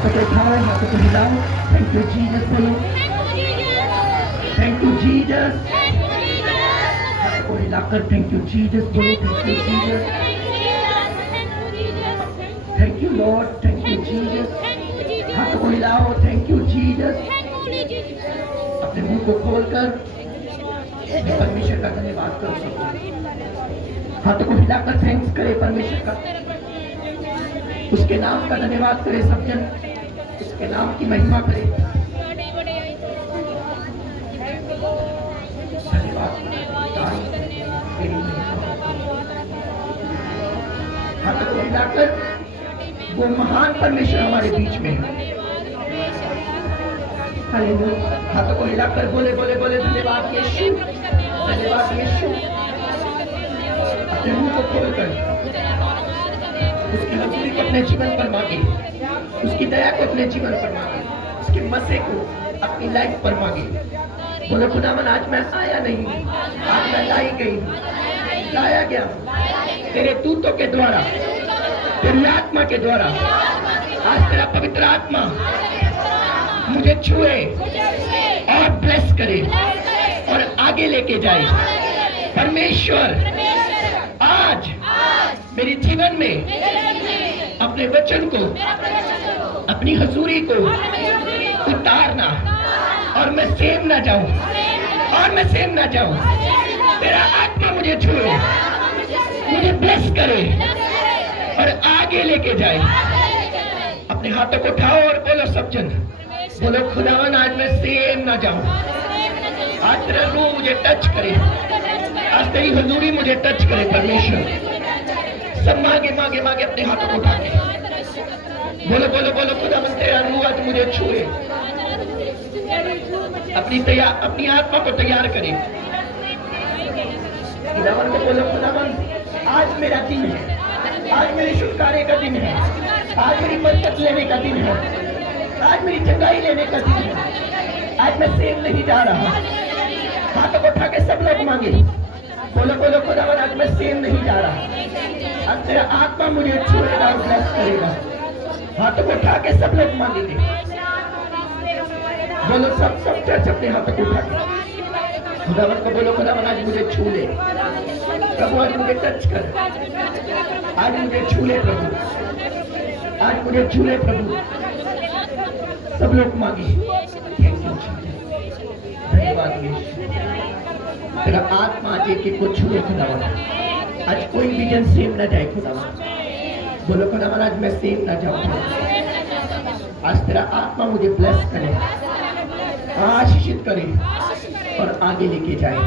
हाथों को उठाओ, हाथों को हिलाओ। थैंक यू जीसस बोलो, थैंक यू जीसस। हाथों को हिलाकर थैंक यू जीसस बोलो, thank you Jesus, thank you Lord, thank you Jesus. हाथों को हिलाओ, थैंक यू जीसस। अपने मुंह को खोलकर परमेश्वर का धन्यवाद कर सको। हाथों को हिलाकर थैंक्स करे परमेश्वर का, उसके नाम का धन्यवाद करे सब जन, उसके नाम की महिमा करे। धन्यवाद। हाथों को हिलाकर वो महान परमेश्वर हमारे बीच में है। हाथों को हिलाकर बोले बोले बोले धन्यवाद यीशु, धन्यवाद यीशु। अपने मुंह को खोलकर उसकी हजूरी को अपने जीवन पर मांगे, उसकी दया को अपने जीवन पर मांगे, उसके मसे को अपनी लाइफ पर मांगे। बोलो खुदावन आज मैं आया नहीं, आज मैं लाई गई, लाया गया तेरे दूतों के द्वारा, तेरी आत्मा के द्वारा। आज तेरा पवित्र आत्मा मुझे छुए और ब्लेस करे और आगे लेके जाए। परमेश्वर आज मेरे जीवन में अपने वचन को, अपनी हजूरी को उतारना, और मैं सेम ना जाऊं, और मैं सेम ना जाऊं। तेरा आत्मा मुझे छुए, मुझे ब्लेस करे और आगे लेके जाए। अपने हाथों को उठाओ और बोलो सब जन, बोलो खुदावन आज मैं सेम ना जाऊं। आज तेरा रूह मुझे टच करे, आज तेरी हजूरी मुझे टच करे। परमेश्वर सब मांगे मांगे मांगे अपने हाथों को उठा के बोलो बोलो बोलो खुदावन तेरा रूह आज मुझे छुए, अपनी आत्मा को तैयार करे। खुदावन को बोलो खुदावन आज मेरा दिन है, आज मेरे छुटकारे का दिन है, आज मेरी बरकत लेने का दिन है, आज मेरी चंगाई लेने का दिन है। आज मैं सेम नहीं जा रहा। हाथों को उठा के सब लोग मांगे, बोलो बोलो खुदावन आज मैं सेम नहीं जा रहा। आज तेरा आत्मा मुझे छुएगा और ब्लेस करेगा। हाथों को उठा के सब लोग मांगेंगे। बोलो सब सब चर्च अपने हाथों को उठा के खुदावन को बोलो खुदावन आज मुझे छू ले प्रभु, आज मुझे टच कर, आज मुझे छू ले प्रभु, आज मुझे छू ले प्रभु। सब लोग मांगे। धन्यवाद यीशु, तेरा आत्मा आज एक को छुए खुदावन। आज कोई भी जन सेम ना जाए खुदावन। बोलो खुदावन आज मैं सेम ना जाऊं। आज तेरा आत्मा मुझे ब्लेस करे, आशीषित करे और आगे लेके जाए।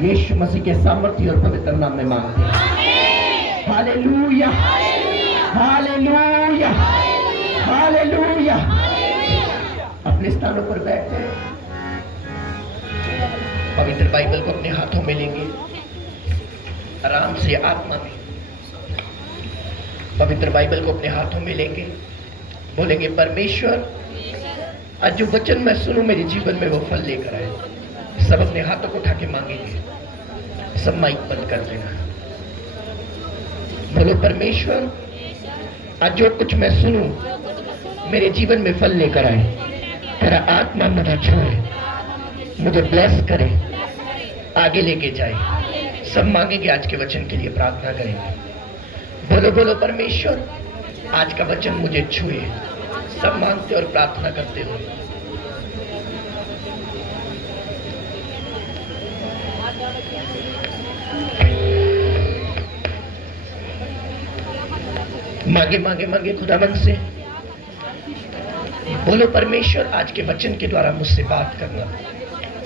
यीशु मसीह के सामर्थ्य और पवित्र नाम में मांगते हैं। Hallelujah, hallelujah, hallelujah. अपने स्थानों पर बैठते हैं, पवित्र बाइबल को अपने हाथों में लेंगे, आराम से आत्मा में पवित्र बाइबल को अपने हाथों में लेंगे। बोलेंगे परमेश्वर आज जो वचन मैं सुनूं मेरे जीवन में वो फल लेकर आए। सब अपने हाथों को उठा के मांगेंगे। सब माइक बंद कर देना। बोलो परमेश्वर आज जो कुछ मैं सुनूं मेरे जीवन में फल लेकर आए। तेरा आत्मा मुझे छुए, मुझे ब्लेस करे, आगे लेके जाए। सब मांगेंगे, आज के वचन के लिए प्रार्थना करेंगे। बोलो बोलो परमेश्वर आज का वचन मुझे छुए। सब मांगते और प्रार्थना करते हो। मांगे मांगे मांगे खुदावन से। बोलो परमेश्वर आज के वचन के द्वारा मुझसे बात करना।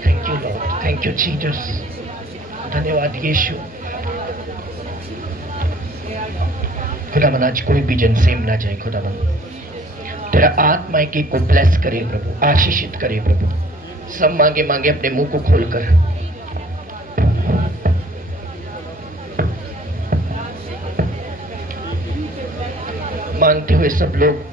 Thank you Lord, thank you Jesus. धन्यवाद यीशु। खुदावन आज कोई भी जन सेम ना जाए खुदावन। तेरा आत्मा एक को ब्लेस करे प्रभु, आशीषित करे प्रभु। सब मांगे मांगे अपने मुंह को खोलकर। मांगते हुए सब लोग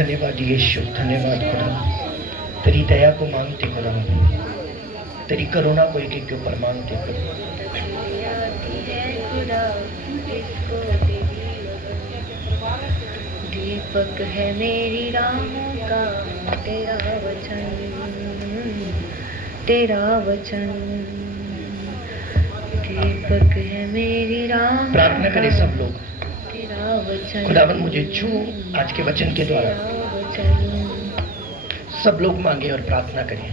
धन्यवाद यीशु, धन्यवाद खुदा। तेरी दया को मांगते खुदा, तेरी करुणा को एक एक के ऊपर मांगते दीपक है मेरी राहों का तेरा वचन, तेरा वचन। दीपक है मेरी राहों। प्रार्थना करें सब लोग। तेरा वचन खुदावन मुझे छू आज के वचन के द्वारा। सब लोग मांगे और प्रार्थना करें।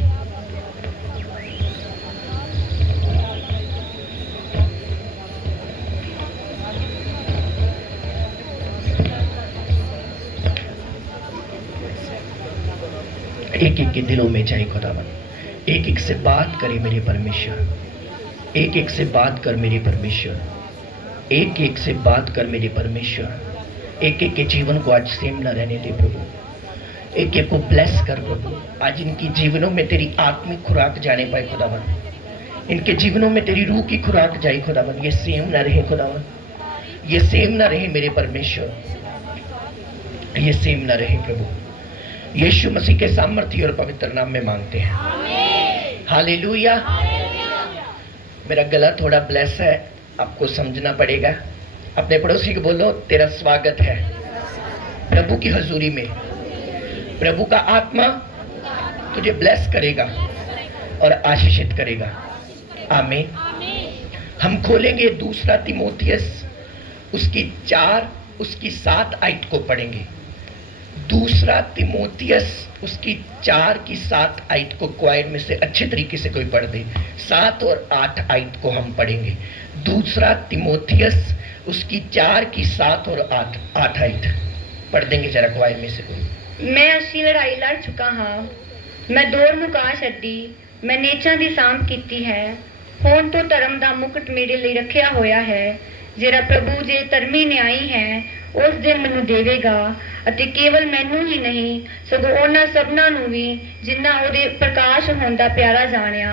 एक एक के दिलों में जाए खुदावन, एक एक से बात करे मेरे परमेश्वर, एक एक से बात कर मेरे परमेश्वर, एक एक से बात कर मेरे परमेश्वर। एक एक के जीवन को आज सेम न रहने दे प्रभु, एक एक को ब्लेस कर प्रभु। आज इनकी जीवनों में तेरी आत्मिक खुराक जाने पाए खुदावन, इनके जीवनों में तेरी रूह की खुराक जाए खुदावन। ये सेम न रहे खुदावन, ये सेम न रहे मेरे परमेश्वर, ये सेम न रहे प्रभु। यीशु मसीह के सामर्थ्य और पवित्र नाम में मांगते हैं, हालेलुया। मेरा गला थोड़ा ब्लेस है, आपको समझना पड़ेगा। अपने पड़ोसी को बोलो, तेरा स्वागत है प्रभु की हजूरी में। प्रभु का आत्मा तुझे ब्लेस करेगा और आशीषित करेगा, आमीन। हम खोलेंगे दूसरा तिमोथियस उसकी 4 उसकी 7 आयत को पढ़ेंगे। दूसरा तिमोथियस उसकी 4 की 7 आयत को क्वायर में से अच्छे तरीके से कोई पढ़ दे। 7 और 8 आयत को हम पढ़ेंगे। दूसरा तिमोथियस उसकी 4 की 7 और 8 आयत पढ़ देंगे जरा क्वायर में से कोई। मैं अच्छी लड़ाई लड़ चुका हाँ, मैं दौड़ मुका छड्डी, मैं नेचां दी सांभ कीती है। हुण तो धर्म दा मुकुट मेरे लिए रखिया होया है, जेड़ा प्रभु जे धर्मी न्यायी है उस दिन मैनू देवेगा। ਅਤੇ केवल मैनू ही नहीं सगों उन्हां सबनां नूं भी जिन्हां उहदे प्रकाश होण दा प्यारा जाणिया।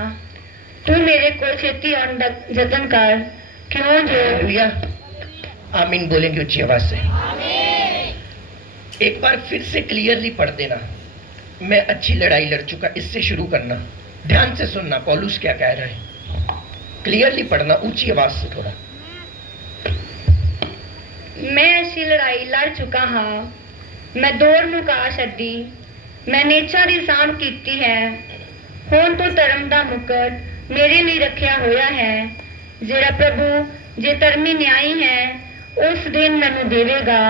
तू मेरे कोल छेती आउण दा यतन कर, क्यों जो हालेलुया, आमीन बोलेंगे ऊंची आवाज से। एक बार फिर से क्लियरली पढ़ देना। मैं अच्छी लड़ाई लड़ चुका, इससे शुरू करना, ध्यान से सुनना पौलुस क्या कह रहा है। क्लियरली पढ़ना ऊंची आवाज से थोड़ा। मैं अच्छी लड़ाई लड़ चुका हाँ, मैं दौड़ मुका छड्डी, मैं नेचां दी सांभ कीती है। हुण तो धर्म दा मुकुट मेरे लिए रखिया होया है, जेड़ा प्रभु जे धर्मी न्यायी है उस दिन मैनू देवेगा।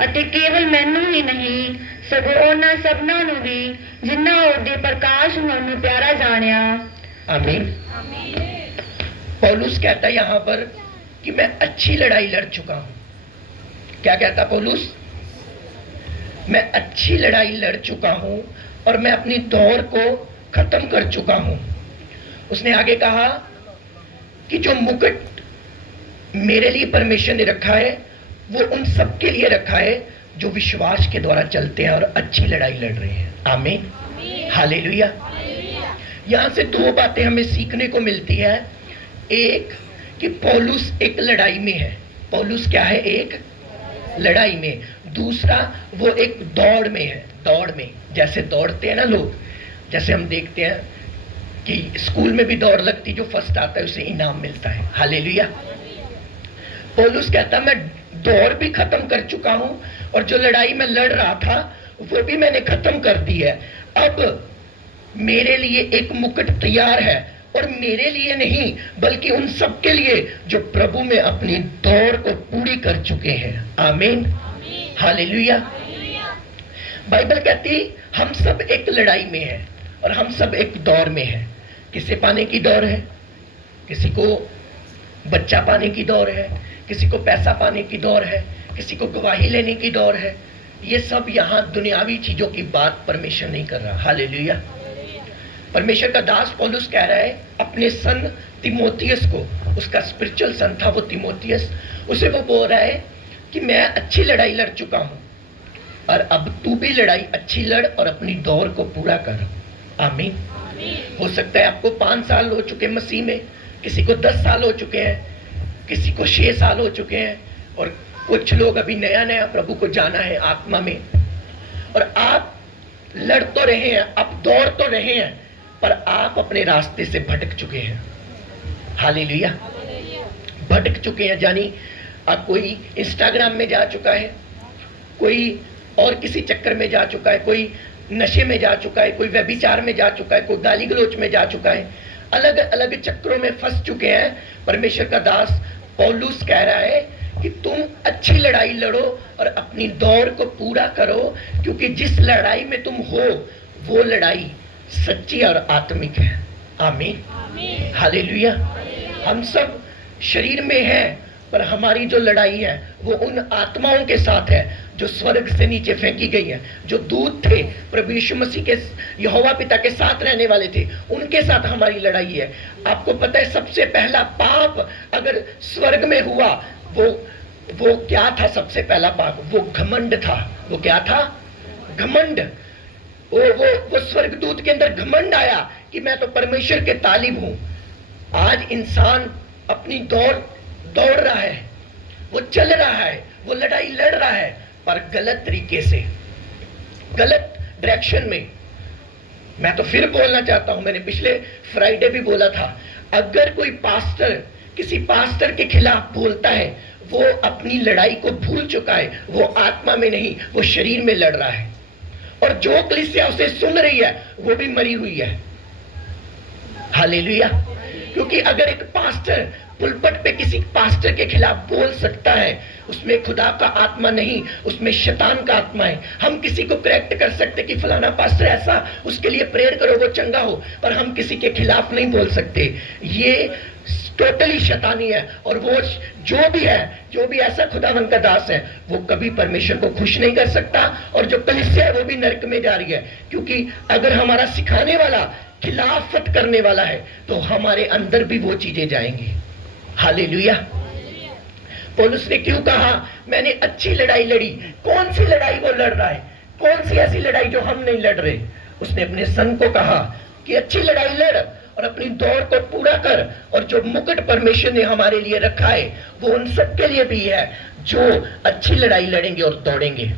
ਅਤੇ केवल मैनू ही नहीं सगों उन्हां सबनां नूं भी जिन्हां उहदे प्रकाश होण नूं प्यारा जाणिया, आमीन। पौलुस कहता है यहाँ पर कि मैं अच्छी लड़ाई लड़ चुका हूं। क्या कहता पौलुस? मैं अच्छी लड़ाई लड़ चुका हूं और मैं अपनी दौड़ को खत्म कर चुका हूं। उसने आगे कहा कि जो मुकुट मेरे लिए परमेश्वर ने रखा है वो उन सब के लिए रखा है जो विश्वास के द्वारा चलते हैं और अच्छी लड़ाई लड़ रहे हैं, आमीन, हालेलुया। यहाँ से 2 बातें हमें सीखने को मिलती है। एक कि पौलुस एक लड़ाई में है। पौलुस क्या है? एक लड़ाई में। दूसरा वो एक दौड़ में है। दौड़ में जैसे दौड़ते हैं ना लोग, जैसे हम देखते हैं कि स्कूल में भी दौड़ लगती, जो फर्स्ट आता है उसे इनाम मिलता है, हालेलुया। पौलुस कहता मैं दौड़ भी खत्म कर चुका हूं और जो लड़ाई में लड़ रहा था वो भी मैंने खत्म कर दी है। अब मेरे लिए एक मुकुट तैयार है, और मेरे लिए नहीं बल्कि उन सब के लिए जो प्रभु में अपनी दौड़ को पूरी कर चुके हैं, आमीन, हालेलुया। बाइबल कहती हम सब एक लड़ाई में हैं और हम सब एक दौर में हैं। किसे पाने की दौड़ है, किसी को बच्चा पाने की दौड़ है, किसी को पैसा पाने की दौड़ है, किसी को गवाही लेने की दौड़ है। ये सब यहाँ दुनियावी चीजों की बात परमेश्वर नहीं कर रहा, हालेलुया। परमेश्वर का दास पौलुस कह रहा है अपने सन तिमोथियस को, उसका स्पिरिचुअल सन था वो तिमोथियस, उसे वो बोल रहा है कि मैं अच्छी लड़ाई लड़ चुका हूं और अब तू भी लड़ाई अच्छी लड़ और अपनी दौड़ को पूरा कर, आमीन। हो सकता है आपको 5 साल हो चुके मसीह में, किसी को 10 साल हो चुके हैं, किसी को 6 साल हो चुके हैं, और कुछ लोग अभी नया नया प्रभु को जाना है आत्मा में, और आप लड़ तो रहे हैं, आप दौड़ तो रहे हैं, पर आप अपने रास्ते से भटक चुके हैं। हालेलुया, भटक चुके हैं। यानी अब कोई इंस्टाग्राम में जा चुका है, कोई और किसी चक्कर में जा चुका है, कोई नशे में जा चुका है, कोई व्यभिचार में जा चुका है, कोई गाली गलोच में जा चुका है, अलग अलग चक्करों में फंस चुके हैं। परमेश्वर का दास पौलुस कह रहा है कि तुम अच्छी लड़ाई लड़ो और अपनी दौड़ को पूरा करो, क्योंकि जिस लड़ाई में तुम हो वो लड़ाई सच्ची और आत्मिक है। आमीन, हालेलुया। हम सब शरीर में हैं, पर हमारी जो लड़ाई है वो उन आत्माओं के साथ है जो स्वर्ग से नीचे फेंकी गई है, जो दूत थे, प्रभु यीशु मसीह के, यहोवा पिता के साथ रहने वाले थे, उनके साथ हमारी लड़ाई है। आपको पता है सबसे पहला पाप अगर स्वर्ग में हुआ, वो क्या था? सबसे पहला पाप वो घमंड था। वो क्या था? घमंड। वो स्वर्गदूत के अंदर घमंड आया कि मैं तो परमेश्वर के तालिब हूं। आज इंसान अपनी दौड़ रहा है, वो चल रहा है, वो लड़ाई लड़ रहा है, पर गलत तरीके से, गलत डायरेक्शन में। मैं तो फिर बोलना चाहता हूं, मैंने पिछले फ्राइडे भी बोला था, अगर कोई पास्टर किसी पास्टर के खिलाफ बोलता है, वो अपनी लड़ाई को भूल चुका है, वो आत्मा में नहीं, वो शरीर में लड़ रहा है। और जो कलीसिया उसे सुन रही है वो भी मरी हुई है। हालेलुया। क्योंकि अगर एक पास्टर पुलपट पे किसी पास्टर के खिलाफ बोल सकता है, उसमें खुदा का आत्मा नहीं, उसमें शैतान का आत्मा है। हम किसी को करेक्ट कर सकते कि फलाना पास्टर ऐसा, उसके लिए प्रेयर करो वो चंगा हो, पर हम किसी के खिलाफ नहीं बोल सकते। ये टोटली शैतानी है। और वो जो भी है, जो भी ऐसा खुदावंद का दास है, वो कभी परमेश्वर को खुश नहीं कर सकता। और जो कलीसिया है वो भी नरक में जा रही है। क्योंकि अगर हमारा सिखाने वाला खिलाफत करने वाला है तो हमारे अंदर भी वो चीजें जाएंगी। हालेलुया। पौलुस ने क्यों कहा मैंने अच्छी लड़ाई लड़ी? कौन सी लड़ाई वो लड़ रहा है? कौन सी ऐसी लड़ाई जो हम नहीं लड़ रहे? उसने अपने संग को कहा कि अच्छी लड़ाई लड़ और अपनी दौड़ को पूरा कर। और जो मुकुट परमेश्वर ने हमारे लिए रखा है वो उन सबके लिए भी है जो अच्छी लड़ाई लड़ेंगे और दौड़ेंगे।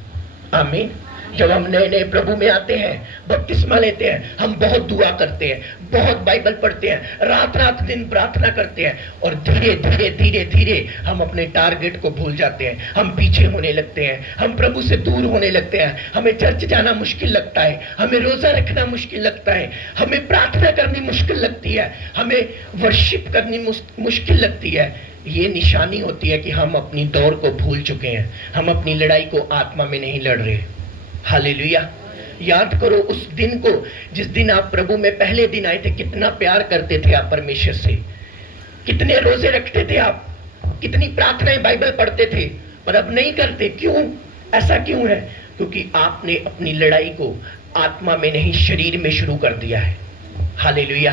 आमीन। जब हम नए नए प्रभु में आते हैं, बपतिस्मा लेते हैं, हम बहुत दुआ करते हैं, बहुत बाइबल पढ़ते हैं, रात रात दिन प्रार्थना करते हैं, और धीरे धीरे धीरे धीरे हम अपने टारगेट को भूल जाते हैं। हम पीछे होने लगते हैं, हम प्रभु से दूर होने लगते हैं, हमें चर्च जाना मुश्किल लगता है, हमें रोजा रखना मुश्किल लगता है, हमें प्रार्थना करनी मुश्किल लगती है, हमें वर्शिप करनी मुश्किल लगती है। ये निशानी होती है कि हम अपनी दौड़ को भूल चुके हैं, हम अपनी लड़ाई को आत्मा में नहीं लड़ रहे। हालेलुया। याद करो उस दिन को जिस दिन आप प्रभु में पहले दिन आए थे, कितना प्यार करते थे आप परमेश्वर से, कितने रोजे रखते थे आप, कितनी प्रार्थनाएं बाइबल पढ़ते थे, पर अब नहीं करते। क्यों? ऐसा क्यों है? क्योंकि आपने अपनी लड़ाई को आत्मा में नहीं शरीर में शुरू कर दिया है। हालेलुया।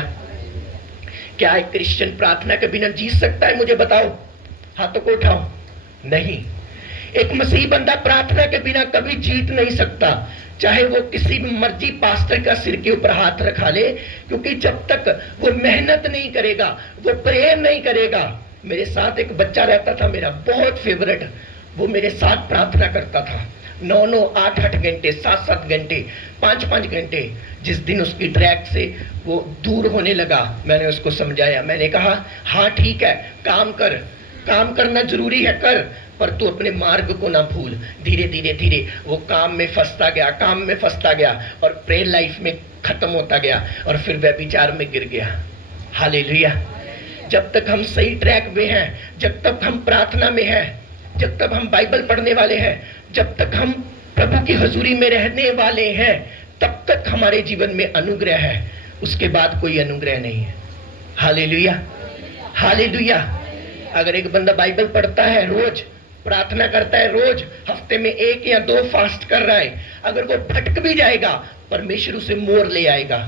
क्या एक क्रिश्चियन प्रार्थना के बिना जी सकता है? मुझे बताओ, हाथों को उठाओ। नहीं। एक मसीह बंदा प्रार्थना के बिना कभी जीत नहीं सकता, चाहे वो किसी भी मर्जी पास्टर का सिर के ऊपर हाथ रखा ले। क्योंकि जब तक वो मेहनत नहीं करेगा, वो प्रेयर नहीं करेगा। मेरे साथ एक बच्चा रहता था, मेरा बहुत फेवरेट, वो मेरे साथ प्रार्थना करता था 9-9, 8-8 घंटे, 7-7 घंटे, 5-5 घंटे। जिस दिन उसकी ट्रैक से वो दूर होने लगा, मैंने उसको समझाया, मैंने कहा हाँ ठीक है, काम कर, काम करना जरूरी है, कर, पर तू अपने मार्ग को ना भूल। धीरे धीरे धीरे वो काम में फंसता गया, काम में फंसता गया, और प्रेयर लाइफ में खत्म होता गया, और फिर व्यभिचार में गिर गया। हालेलुया। जब तक हम सही ट्रैक में हैं, जब तक हम प्रार्थना में हैं, जब तक हम बाइबल पढ़ने वाले हैं, जब तक हम प्रभु की हजूरी में रहने वाले हैं, तब तक हमारे जीवन में अनुग्रह है। उसके बाद कोई अनुग्रह नहीं है। हालेलुया। हालेलुया। अगर एक बंदा बाइबल पढ़ता है, रोज प्रार्थना करता है, रोज हफ्ते में 1 या 2 फास्ट कर रहा है, अगर वो भटक भी जाएगा, परमेश्वर उसे मोड़ ले आएगा,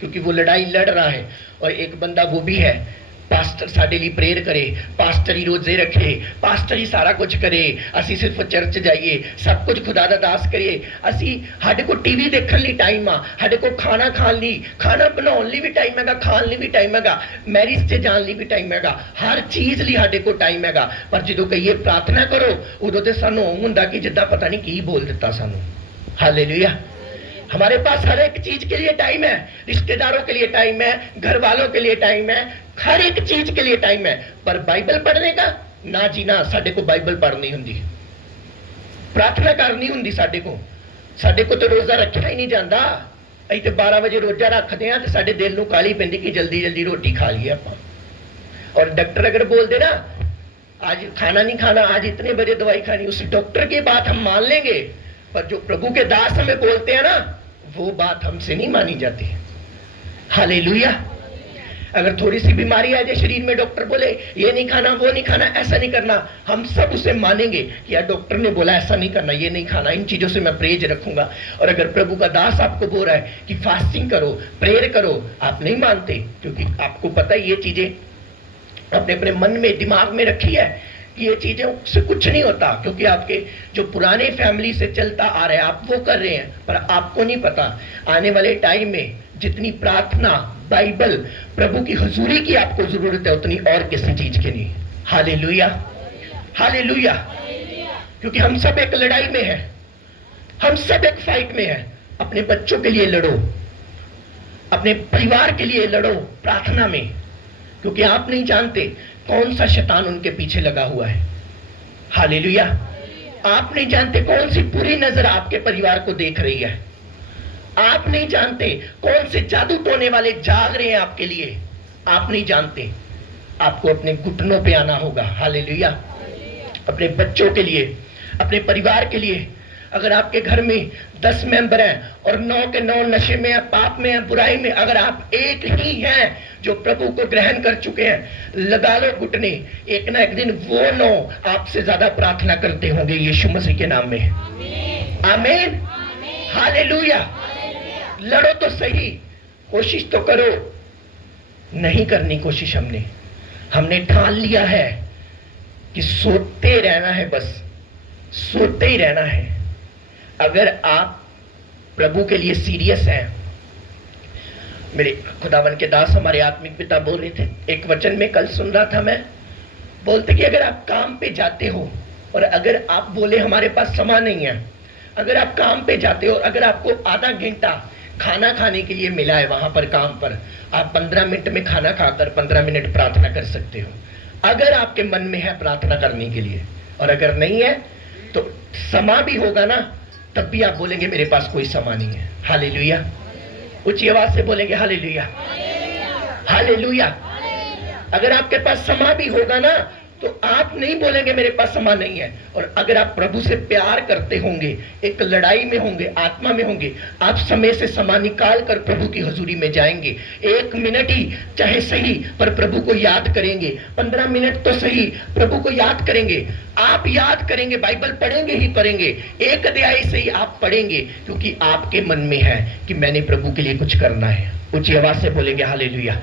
क्योंकि वो लड़ाई लड़ रहा है। और एक बंदा वो भी है, पास्टर साडे लिए प्रेयर करे, पास्टर ही रोजे रखे, पास्टर ही सारा कुछ करे, असी सिर्फ चर्च जाइए, सब कुछ खुदा दा दास करिए, असी साडे को टीवी देखने लिए टाइम आ, साडे को खाना खाने लिए, खाना बनाने लिए भी टाइम हैगा, खाने लिए भी टाइम हैगा, मैरिज से जाने लिए भी टाइम हैगा, हर चीज लिए साडे को टाइम हैगा। पर जो कहिए प्रार्थना करो, उदों ते सानू हुंदा कि जिद्दां पता नहीं की बोल दिता सानू। हालेलुया। हमारे पास हर एक चीज के लिए टाइम है, रिश्तेदारों के लिए टाइम है, घर वालों के लिए टाइम है, हर एक चीज के लिए टाइम है। पर बाइबल पढ़ने का ना जी ना, साडे को बाइबल पढ़नी हुंदी, प्रार्थना करनी हुंदी, साडे को तो रोजा रखिया ही नहीं जाता। असीं ते 12 वजे रोजा रखते हैं तो साडे दिल नूं काली पैंदी कि जल्दी जल्दी रोटी खा लीए आपां। और डॉक्टर अगर बोल दे ना आज खाना नहीं खाना, आज इतने बजे दवाई खानी, उस डॉक्टर की बात हम मान लेंगे, पर जो प्रभु के दास हमें बोलते हैं ना, वो बात हमसे नहीं मानी जाती। हालेलुया। अगर थोड़ी सी बीमारी आ जाए शरीर में, डॉक्टर बोले ये नहीं खाना, वो नहीं खाना, ऐसा नहीं करना, हम सब उसे मानेंगे कि यार डॉक्टर ने बोला ऐसा नहीं करना, ये नहीं खाना, इन चीजों से मैं परहेज रखूंगा। और अगर प्रभु का दास आपको बोल रहा है कि फास्टिंग करो, प्रेयर करो, आप नहीं मानते, क्योंकि आपको पता है ये चीजें अपने अपने मन में, दिमाग में रखी है कि ये चीजें से कुछ नहीं होता, क्योंकि आपके जो पुराने फैमिली से चलता आ रहा है आप वो कर रहे हैं, पर आपको नहीं पता आने वाले टाइम में जितनी प्रार्थना, बाइबल, प्रभु की हुजूरी की आपको जरूरत है, उतनी और किसी चीज की नहीं। Hallelujah, hallelujah. क्योंकि हम सब एक लड़ाई में हैं, हम सब एक फाइट में हैं। अपने बच्चों के लिए लड़ो, अपने परिवार के लिए लड़ो प्रार्थना में, क्योंकि आप नहीं जानते कौन सा शैतान उनके पीछे लगा हुआ है। हालेलुया। आप नहीं जानते कौन सी बुरी नजर आपके परिवार को देख रही है, आप नहीं जानते कौन से जादू टोने वाले जाग रहे हैं आपके लिए, आप नहीं जानते। आपको अपने घुटनों पे आना होगा। हालेलुया। अपने बच्चों के लिए, अपने परिवार के लिए। अगर आपके घर में 10 मेंबर हैं और 9 के 9 नशे में हैं, पाप में हैं, बुराई में, अगर आप एक ही हैं जो प्रभु को ग्रहण कर चुके हैं, लगा लो घुटने, एक ना एक दिन वो 9 आपसे ज्यादा प्रार्थना करते होंगे यीशु मसीह के नाम में। आमीन। हालेलुया। लड़ो तो सही, कोशिश तो करो। नहीं करनी कोशिश हमने ठान लिया है कि सोते रहना है, बस सोते ही रहना है। अगर आप प्रभु के लिए सीरियस हैं, मेरे खुदावन के दास हमारे आत्मिक पिता बोल रहे थे, एक वचन में कल सुन रहा था मैं, बोलते कि अगर आप काम पे जाते हो और अगर आप बोले हमारे पास समय नहीं है, अगर आप काम पे जाते हो, अगर आपको आधा घंटा खाना खाने के लिए मिला है वहां पर काम पर, आप 15 मिनट में खाना खाकर 15 मिनट प्रार्थना कर सकते हो, अगर आपके मन में है प्रार्थना करने के लिए। और अगर नहीं है तो समय भी होगा ना, तब भी आप बोलेंगे मेरे पास कोई समय नहीं है। हालेलुया। ऊंची आवाज से बोलेंगे हालेलुया, हालेलुया। अगर आपके पास समय भी होगा ना तो आप नहीं बोलेंगे मेरे पास समय नहीं है। और अगर आप प्रभु से प्यार करते होंगे, एक लड़ाई में होंगे, आत्मा में होंगे, आप समय से समय निकाल कर प्रभु की हुजूरी में जाएंगे। 1 मिनट ही चाहे सही, पर प्रभु को याद करेंगे। 15 मिनट तो सही, प्रभु को याद करेंगे। आप याद करेंगे, बाइबल पढ़ेंगे ही पढ़ेंगे, 1 अध्याय से ही आप पढ़ेंगे, क्योंकि आपके मन में है कि मैंने प्रभु के लिए कुछ करना है। ऊंची आवाज से बोलेंगे हालेलुया,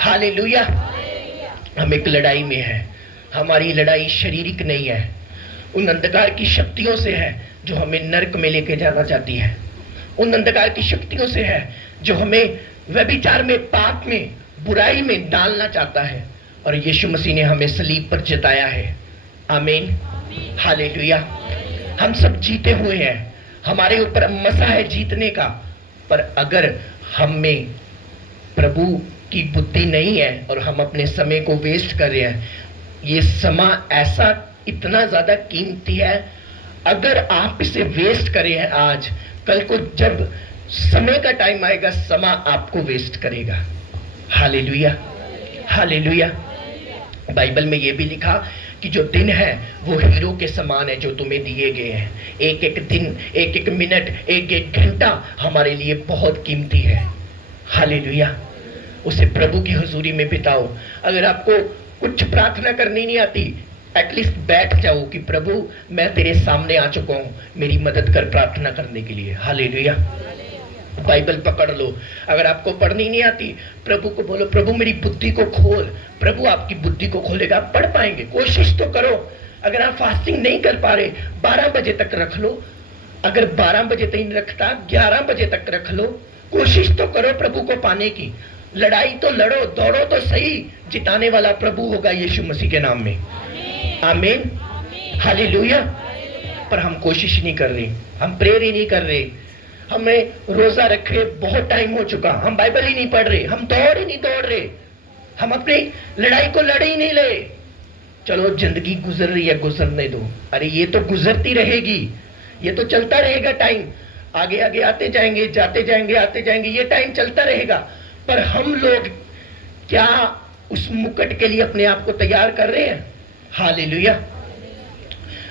हालेलुया। हम एक लड़ाई में हैं। हमारी लड़ाई शारीरिक नहीं है, उन अंधकार की शक्तियों से है जो हमें नरक में लेके जाना चाहती है, उन अंधकार की शक्तियों से है जो हमें व्यभिचार में, पाप में, बुराई में डालना चाहता है। और यीशु मसीह ने हमें सलीब पर जिताया है। आमीन, हालेलुया। हम सब जीते हुए हैं, हमारे ऊपर मसा है जीतने का। पर अगर हम में प्रभु की बुद्धि नहीं है और हम अपने समय को वेस्ट कर रहे हैं, ये समय ऐसा इतना ज्यादा कीमती है, अगर आप इसे वेस्ट करें हैं आज, कल को जब समय का टाइम आएगा, समय आपको वेस्ट करेगा। Hallelujah, hallelujah. बाइबल में ये भी लिखा कि जो दिन है वो हीरो के समान है जो तुम्हें दिए गए हैं। एक एक दिन, एक एक मिनट, एक एक घंटा हमारे लिए बहुत कीमती है। हालेलुया। उसे प्रभु की हुजूरी में बिताओ। अगर आपको कुछ प्रार्थना करनी नहीं आती, एटलीस्ट बैठ जाओ कि प्रभु मैं तेरे सामने आ चुका हूं, मेरी मदद कर प्रार्थना करने के लिए। हालेलुया। बाइबल पकड़ लो। अगर आपको पढ़नी नहीं आती, प्रभु को बोलो प्रभु मेरी बुद्धि को खोल। प्रभु आपकी बुद्धि को खोलेगा, आप पढ़ पाएंगे। कोशिश तो करो। अगर आप फास्टिंग नहीं कर पा रहे, 12 बजे तक रख लो। अगर 12 बजे तक नहीं रखता, 11 बजे तक रख लो। कोशिश तो करो प्रभु को पाने की। लड़ाई तो लड़ो, दौड़ो तो सही। जिताने वाला प्रभु होगा यीशु मसीह के नाम में। आमीन, हालेलुया। पर हम कोशिश नहीं कर रहे, हम प्रेयर ही नहीं कर रहे, हमें रोजा रखे बहुत टाइम हो चुका, हम बाइबल ही नहीं पढ़ रहे, हम दौड़ ही नहीं दौड़ रहे, हम अपनी लड़ाई को लड़ ही नहीं ले। चलो जिंदगी गुजर रही है, गुजरने दो। अरे ये तो गुजरती रहेगी, ये तो चलता रहेगा टाइम, आगे आगे आते जाएंगे, जाते जाएंगे, आते जाएंगे, ये टाइम चलता रहेगा। पर हम लोग क्या उस मुकुट के लिए अपने आप को तैयार कर रहे हैं? हालेलुया।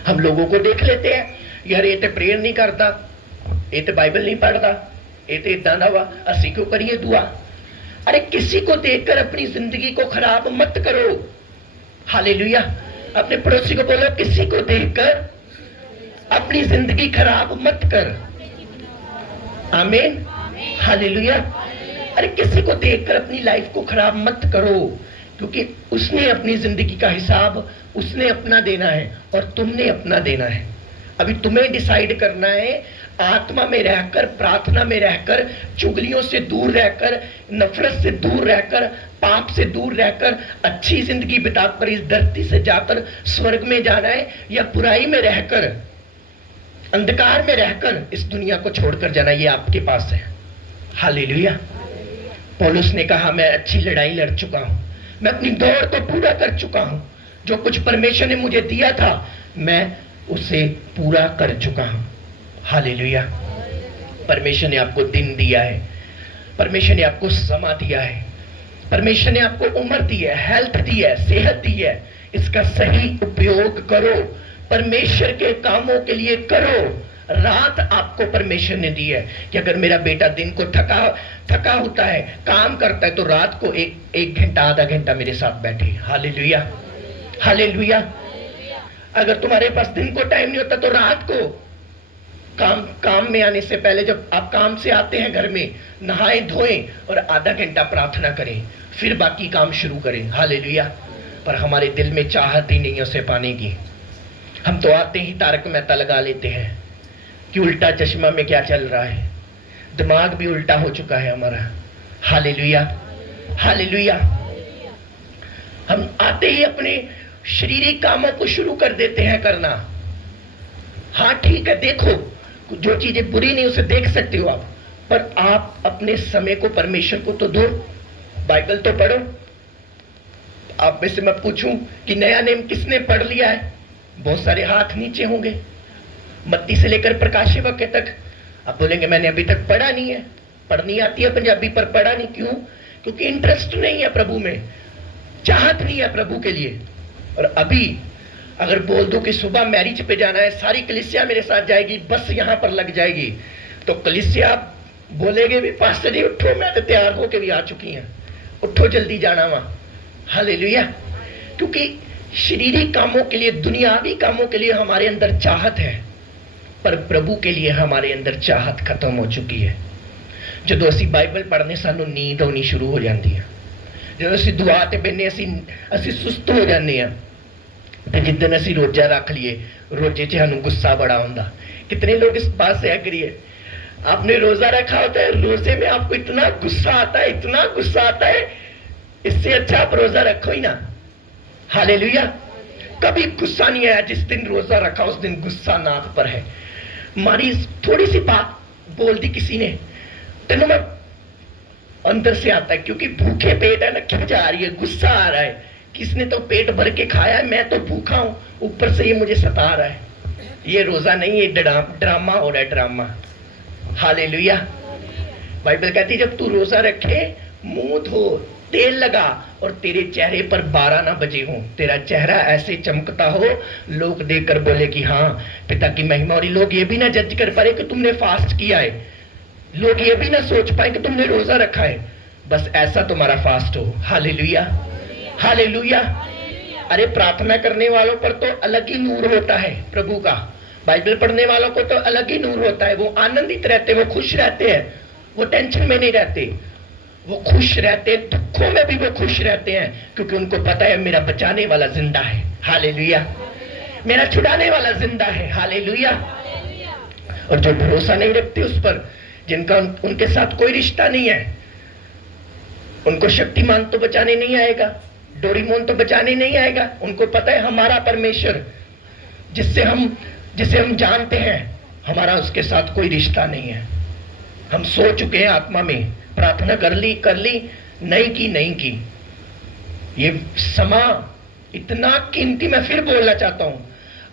हम लोगों को देख लेते हैं, यार ये तो प्रेयर नहीं करता, ये तो बाइबल नहीं पढ़ता, ये तो इतना ना हुआ, असी क्यों करिए दुआ। अरे किसी को देखकर अपनी जिंदगी को खराब मत करो। हालेलुया। अपने पड़ोसी को बोलो, किसी को देखकर अपनी जिंदगी खराब मत कर। आमीन, हालेलुया। अरे किसी को देखकर अपनी लाइफ को खराब मत करो, क्योंकि उसने अपनी जिंदगी का हिसाब उसने अपना देना है और तुमने अपना देना है। अभी तुम्हें डिसाइड करना है, आत्मा में रहकर, प्रार्थना में रहकर, चुगलियों से दूर रहकर, नफरत से दूर रहकर, पाप से दूर रहकर, अच्छी जिंदगी बिताकर इस धरती से जाकर स्वर्ग में जाना है, या बुराई में रहकर, अंधकार में रहकर इस दुनिया को छोड़कर जाना, ये आपके पास है। हालेलुया। पौलुस ने कहा, मैं अच्छी लड़ाई लड़ चुका हूं, मैं अपनी दौड़ को पूरा कर चुका हूं, जो कुछ परमेश्वर ने मुझे दिया था मैं उसे पूरा कर चुका हूं। हालेलुया। परमेश्वर ने आपको दिन दिया है, परमेश्वर ने आपको समा दिया है, परमेश्वर ने आपको उम्र दी है, हेल्थ दी है, सेहत दी है, इसका सही उपयोग करो, परमेश्वर के कामों के लिए करो। रात आपको परमेश्वर ने दी है कि अगर मेरा बेटा दिन को थका होता है, काम करता है, तो रात को एक घंटा, आधा घंटा मेरे साथ बैठे। Hallelujah, hallelujah. अगर तुम्हारे पास दिन को टाइम नहीं होता तो रात को काम में आने से पहले, जब आप काम से आते हैं घर में, नहाएं धोएं और आधा घंटा प्रार्थना करें, फिर बाकी काम शुरू करें। हालेलुया। पर हमारे दिल में चाहत ही नहीं है उसे पाने की। हम तो आते ही तारक मेहता लगा लेते हैं कि उल्टा चश्मा में क्या चल रहा है, दिमाग भी उल्टा हो चुका है हमारा। Hallelujah, hallelujah. हम आते ही अपने शारीरिक कामों को शुरू कर देते हैं करना। हाँ ठीक है, देखो जो चीजें बुरी नहीं उसे देख सकते हो आप, पर आप अपने समय को परमेश्वर को तो दो, बाइबल तो पढ़ो। आप में से मैं पूछूं कि नया नेम किसने पढ़ लिया है? बहुत सारे हाथ नीचे होंगे, मत्ती से लेकर प्रकाश वाक्य तक। आप बोलेंगे मैंने अभी तक पढ़ा नहीं है, पढ़नी आती है पंजाबी पर पढ़ा नहीं। क्यों? क्योंकि इंटरेस्ट नहीं है प्रभु में, चाहत नहीं है प्रभु के लिए। और अभी अगर बोल दो कि सुबह मैरिज पे जाना है, सारी कलीसिया मेरे साथ जाएगी, बस यहाँ पर लग जाएगी, तो कलीसिया बोलेगे भी पास्टर जी उठो, मैं तो तैयार होके भी आ चुकी हैं, उठो जल्दी जाना वहाँ। हालेलुया। क्योंकि शारीरिक कामों के लिए, दुनियावी कामों के लिए हमारे अंदर चाहत है, पर प्रभु के लिए हमारे अंदर चाहत खत्म हो चुकी है। जो असी बाइबल पढ़ने सानू नींद आनी शुरू हो जाती है, जो असी दुआ ते बहने असी सुस्त हो जाते हैं, तो जिस दिन असी रोजा रख लिए, रोजे च सानू गुस्सा बड़ा होंदा। कितने लोग इस बात से एग्री है? आपने रोजा रखा होता है, रोजे में आपको इतना गुस्सा आता है, इतना गुस्सा आता है, इससे अच्छा आप रोजा रखो ही ना। हालेलुया। कभी गुस्सा नहीं आया, जिस दिन रोजा रखा उस दिन गुस्सा नाक पर है। हमारी थोड़ी सी बात बोल दी किसी ने, तेनों मैं अंदर से आता है, क्योंकि भूखे पेट है ना, खिंच आ रही है, गुस्सा आ रहा है, किसने तो पेट भर के खाया है, मैं तो भूखा हूं, ऊपर से ये मुझे सता रहा है। ये रोजा नहीं, ये ड्रामा हो रहा है, ड्रामा। हालेलुया। बाइबल कहती है जब तू रोजा रखे, मुंह धो, तेल लगा और तेरे चेहरे पर 12 ना बजे हो, तेरा चेहरा ऐसे चमकता हो, लोग देखकर बोले कि हाँ पिता की महिमा। और लोग ये भी ना जज कर पाए कि तुमने फास्ट किया है, लोग ये भी ना सोच पाए कि तुमने रोजा रखा है, बस ऐसा तुम्हारा फास्ट हो। Hallelujah, hallelujah. अरे प्रार्थना करने वालों पर तो अलग ही नूर होता है प्रभु का, बाइबल पढ़ने वालों को तो अलग ही नूर होता है। वो आनंदित रहते, वो खुश रहते हैं, वो टेंशन में नहीं रहते, वो खुश रहते हैं, दुखों में भी वो खुश रहते हैं, क्योंकि उनको पता है मेरा बचाने वाला जिंदा है। हालेलुया। मेरा छुड़ाने वाला जिंदा है। हालेलुया। और जो भरोसा नहीं रखते उस पर, जिनका उनके साथ कोई रिश्ता नहीं है, उनको शक्तिमान तो बचाने नहीं आएगा, डोरीमोन तो बचाने नहीं आएगा। उनको पता है हमारा परमेश्वर जिससे हम जिसे हम जानते हैं हमारा उसके साथ कोई रिश्ता नहीं है। हम सो चुके हैं आत्मा में, प्रार्थना कर ली नहीं की। ये समा इतना कीमती, मैं फिर बोलना चाहता हूं,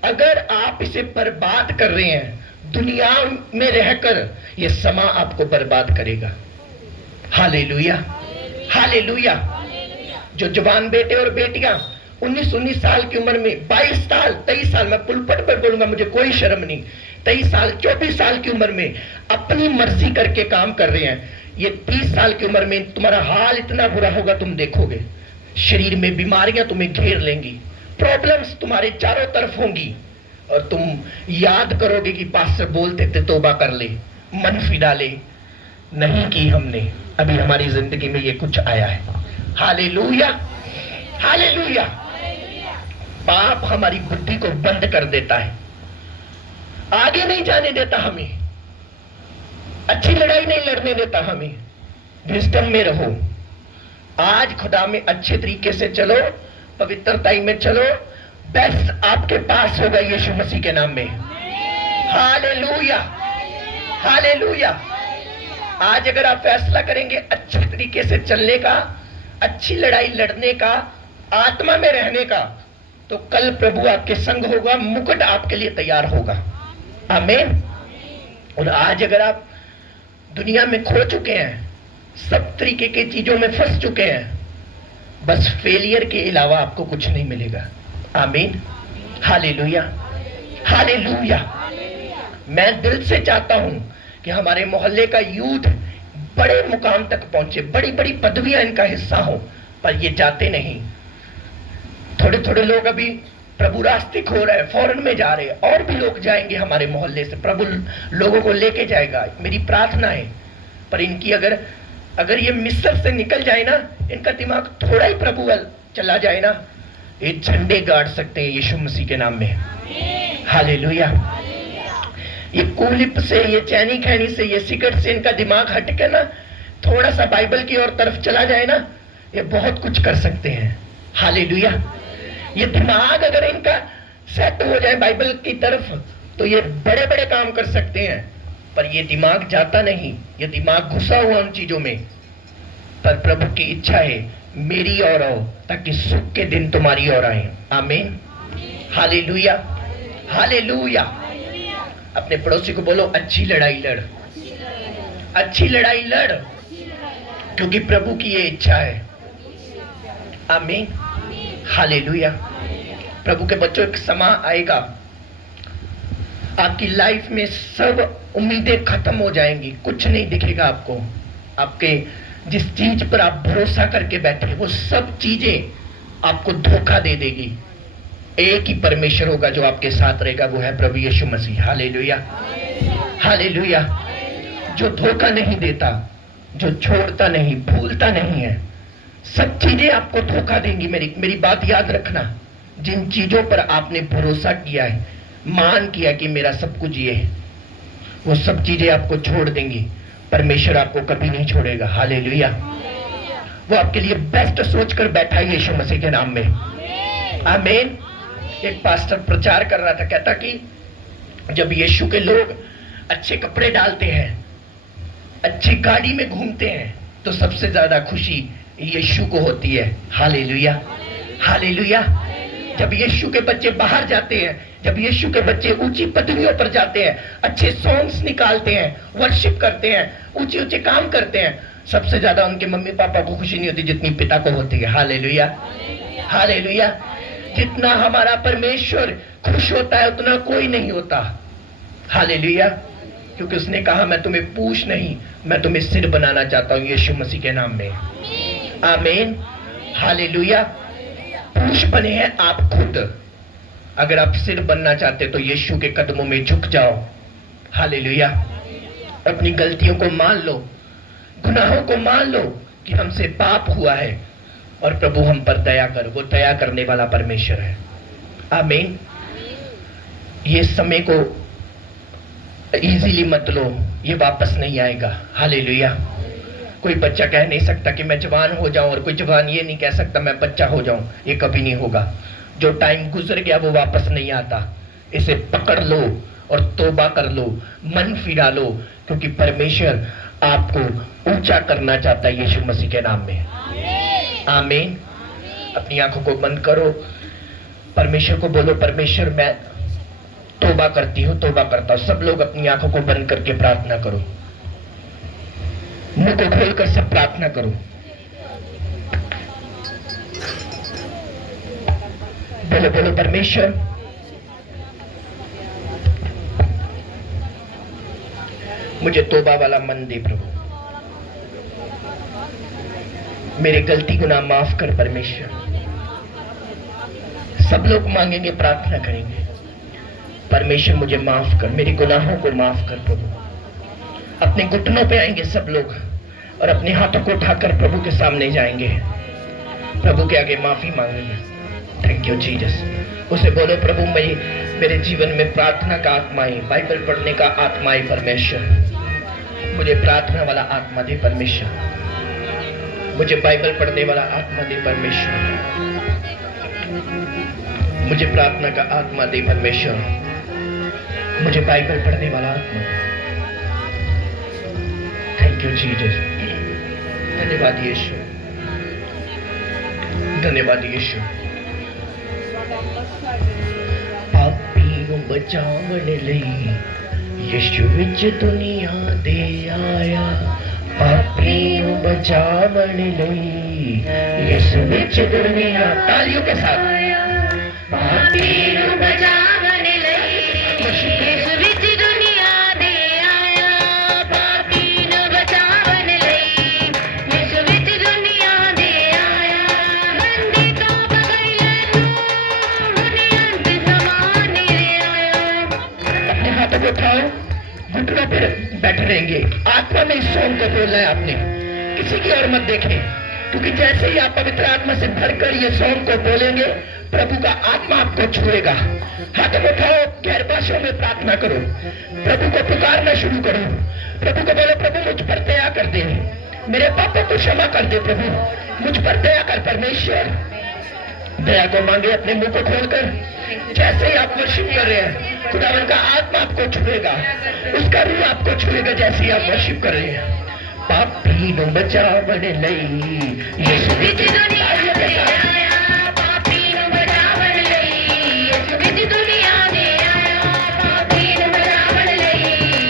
अगर आप इसे बर्बाद कर रहे हैं दुनिया में रहकर, ये समा आपको बर्बाद करेगा। Hallelujah, hallelujah. जो जवान बेटे और बेटियां 19 साल की उम्र में, 22 साल 23 साल, मैं पुलपट पर बोलूंगा, मुझे कोई शर्म नहीं, 23 साल 24 साल की उम्र में अपनी मर्जी करके काम कर रहे हैं, ये 30 साल की उम्र में तुम्हारा हाल इतना बुरा होगा, तुम देखोगे। शरीर में बीमारियां तुम्हें घेर लेंगी, प्रॉब्लम्स तुम्हारे चारों तरफ होंगी, और तुम याद करोगे कि पास्टर बोलते थे तौबा कर ले, मन फिरा ले, नहीं की हमने। अभी हमारी जिंदगी में ये कुछ आया है। Hallelujah, hallelujah. पाप हमारी बुद्धि को बंद कर देता है, आगे नहीं जाने देता, हमें अच्छी लड़ाई नहीं लड़ने देता, हमें विजडम में रहो। आज खुदा में अच्छे तरीके से चलो, पवित्रताई में चलो, बेस्ट आपके पास होगा यीशु मसीह के नाम में। Hallelujah, hallelujah. आज अगर आप फैसला करेंगे अच्छे तरीके से चलने का, अच्छी लड़ाई लड़ने का, आत्मा में रहने का, तो कल प्रभु आपके संग होगा, मुकुट आपके लिए तैयार होगा। आमीन। और आज अगर आप दुनिया में खो चुके हैं, सब तरीके की चीजों में फंस चुके हैं, बस फेलियर के अलावा आपको कुछ नहीं मिलेगा। आमीन, हालेलुया, हालेलुया। मैं दिल से चाहता हूं कि हमारे मोहल्ले का यूथ बड़े मुकाम तक पहुंचे, बड़ी बड़ी पदवियां इनका हिस्सा हो, पर ये चाहते नहीं। थोड़े थोड़े लोग अभी प्रभु रास्ते खो रहे हैं, फॉरेन में जा रहे हैं, और भी लोग जाएंगे हमारे मोहल्ले से, प्रभु लोगों को लेके जाएगा, मेरी प्रार्थना है। पर इनकी अगर ये मिस्र से निकल जाए ना, इनका दिमाग थोड़ा ही प्रभु चला जाए ना, ये झंडे गाड़ सकते हैं यीशु मसीह के नाम में। हालेलुया। ये कूलिप से, ये चैनी खैनी से, ये सिगरेट से इनका दिमाग हट के ना थोड़ा सा बाइबल की ओर तरफ चला जाए ना, ये बहुत कुछ कर सकते हैं। हालेलुया। ये दिमाग अगर इनका सेट हो जाए बाइबल की तरफ, तो ये बड़े बड़े काम कर सकते हैं। पर ये दिमाग जाता नहीं, ये दिमाग घुसा हुआ उन चीजों में। पर प्रभु की इच्छा है मेरी ओर आओ, ताकि सुख के दिन तुम्हारी ओर आए। आमीन, हालेलुया, हालेलुया। अपने पड़ोसी को बोलो, अच्छी लड़ाई लड़, अच्छी लड़ाई लड़, क्योंकि प्रभु की ये इच्छा है। आमीन, हालेलुया। प्रभु के बच्चों, एक समय आएगा आपकी लाइफ में सब उम्मीदें खत्म हो जाएंगी, कुछ नहीं दिखेगा आपको। आपके जिस चीज पर आप भरोसा करके बैठे, वो सब चीजें आपको धोखा दे देगी। एक ही परमेश्वर होगा जो आपके साथ रहेगा, वो है प्रभु यीशु मसीह। Hallelujah, hallelujah. जो धोखा नहीं देता, जो छोड़ता नहीं, भूलता नहीं है, सब चीजें आपको धोखा देंगी। मेरी बात याद रखना, जिन चीजों पर आपने भरोसा किया है, मान किया कि मेरा सब कुछ ये है, वो सब चीजें आपको छोड़ देंगी। परमेश्वर आपको कभी नहीं छोड़ेगा। हालेलुया। वो आपके लिए बेस्ट सोचकर बैठा है यीशु मसीह के नाम में। आमीन। एक पास्टर प्रचार कर रहा था, कहता कि जब यीशु के लोग अच्छे कपड़े डालते हैं, अच्छी गाड़ी में घूमते हैं, तो सबसे ज्यादा खुशी यीशु को होती है। Hallelujah, hallelujah. जब यीशु के बच्चे बाहर जाते हैं, जब यीशु के बच्चे ऊंची पदवियों पर जाते हैं, अच्छे सॉन्ग्स निकालते हैं, वर्शिप करते हैं, ऊंचे ऊंचे काम करते हैं, सबसे ज्यादा उनके मम्मी पापा को खुशी नहीं होती जितनी पिता को होती है। Hallelujah, hallelujah. जितना हमारा परमेश्वर खुश होता है उतना कोई नहीं होता। हालेलुया। क्योंकि उसने कहा, मैं तुम्हें पूछ नहीं, मैं तुम्हें सिर बनाना चाहता हूं यीशु मसीह के नाम में। आमीन, हालेलुया। पूछ बने हैं आप खुद। अगर आप सिर बनना चाहते तो यीशु के कदमों में झुक जाओ। हालेलुया। अपनी गलतियों को मान लो, गुनाहों को मान लो कि हमसे पाप हुआ है, और प्रभु हम पर दया कर, वो दया करने वाला परमेश्वर है। आमीन। ये समय को इजीली मत लो, ये वापस नहीं आएगा। हालेलुया। कोई बच्चा कह नहीं सकता कि मैं जवान हो जाऊं, और कोई जवान ये नहीं कह सकता मैं बच्चा हो जाऊं। ये कभी नहीं होगा। जो टाइम गुजर गया वो वापस नहीं आता। इसे पकड़ लो और तौबा कर लो, मन फिरा लो, क्योंकि परमेश्वर आपको ऊंचा करना चाहता है यीशु मसीह के नाम में। आमीन। अपनी आंखों को बंद करो, परमेश्वर को बोलो, परमेश्वर मैं तौबा करती हूँ, तौबा करता हूँ। सब लोग अपनी आंखों को बंद करके प्रार्थना करो, मुंह को खोलकर सब प्रार्थना करो। बोलो बोलो, परमेश्वर मुझे तौबा वाला मन दे प्रभु, मेरे गलती गुनाह माफ कर परमेश्वर। सब लोग मांगेंगे, प्रार्थना करेंगे, परमेश्वर मुझे माफ कर, मेरे गुनाहों को माफ कर प्रभु। अपने घुटनों पे आएंगे सब लोग और अपने हाथों को उठाकर प्रभु के सामने जाएंगे, प्रभु के आगे माफी मांगेंगे। Thank you Jesus. उसे बोलो, प्रभु मेरे जीवन में प्रार्थना का आत्मा है, बाइबल पढ़ने का आत्मा है परमेश्वर, मुझे प्रार्थना वाला आत्मा दे परमेश्वर, मुझे बाइबल पढ़ने वाला आत्मा दे परमेश्वर, मुझे प्रार्थना का आत्मा दे परमेश्वर, मुझे बाइबल पढ़ने वाला आत्मा। Thank you Jesus. धन्यवाद यीशु, धन्यवाद यीशु। पापी ਨੂੰ ਬਚਾਉਣ ਲਈ ਯਿਸੂ ਵਿੱਚ ਦੁਨੀਆ ਦੇ ਆਇਆ, पापी ਨੂੰ ਬਚਾਉਣ ਲਈ ਯਿਸੂ ਵਿੱਚ ਦੁਨੀਆ। तालियों के साथ। पापी ਨੂੰ ਬਚਾਉਣ ਲਈ ਯਿਸੂ ਵਿੱਚ ਦੁਨੀਆ ਦੇ ਆਇਆ, ਪਾਪੀ ਨੂੰ ਬਚਾਉਣ ਲਈ ਯਿਸੂ ਵਿੱਚ ਦੁਨੀਆ ਦੇ ਆਇਆ, ਬੰਦੀ ਤੋਂ ਬਗੈਰ ਤੂੰ ਦੁਨੀਆ ਦੇ ਸਮਾਨ ਆਇਆ। अपने हाथों को उठाओ, घुटनों पर बैठे रहेंगे। आत्मा में इस सॉन्ग को बोलना है आपने, किसी की ओर मत देखें, क्योंकि जैसे ही आप पवित्र आत्मा से भरकर ये सॉन्ग को बोलेंगे, प्रभु का आत्मा आपको छुएगा। हाथों को उठाओ, गैर भाषाओं में प्रार्थना करो, प्रभु को पुकारना शुरू करो, प्रभु को बोलो, प्रभु मुझ पर दया कर दे, मेरे पापों को क्षमा कर दे प्रभु, मुझ पर दया कर परमेश्वर। दया को मांगे अपने मुंह को खोलकर। जैसे ही आप वर्शिप कर रहे हैं, खुदावन का आत्मा आपको छुएगा, उसका रूह आपको छुएगा जैसे ही आप वर्शिप कर रहे हैं। पापी ਨੂੰ ਬਚਾਉਣ ਲਈ ਯਿਸੂ ਵਿੱਚ ਦੁਨੀਆ ਦੇ ਆਇਆ, ਪਾਪੀ ਨੂੰ ਬਚਾਉਣ ਲਈ ਯਿਸੂ ਵਿੱਚ ਦੁਨੀਆ ਦੇ ਆਇਆ, ਪਾਪੀ ਨੂੰ ਬਚਾਉਣ ਲਈ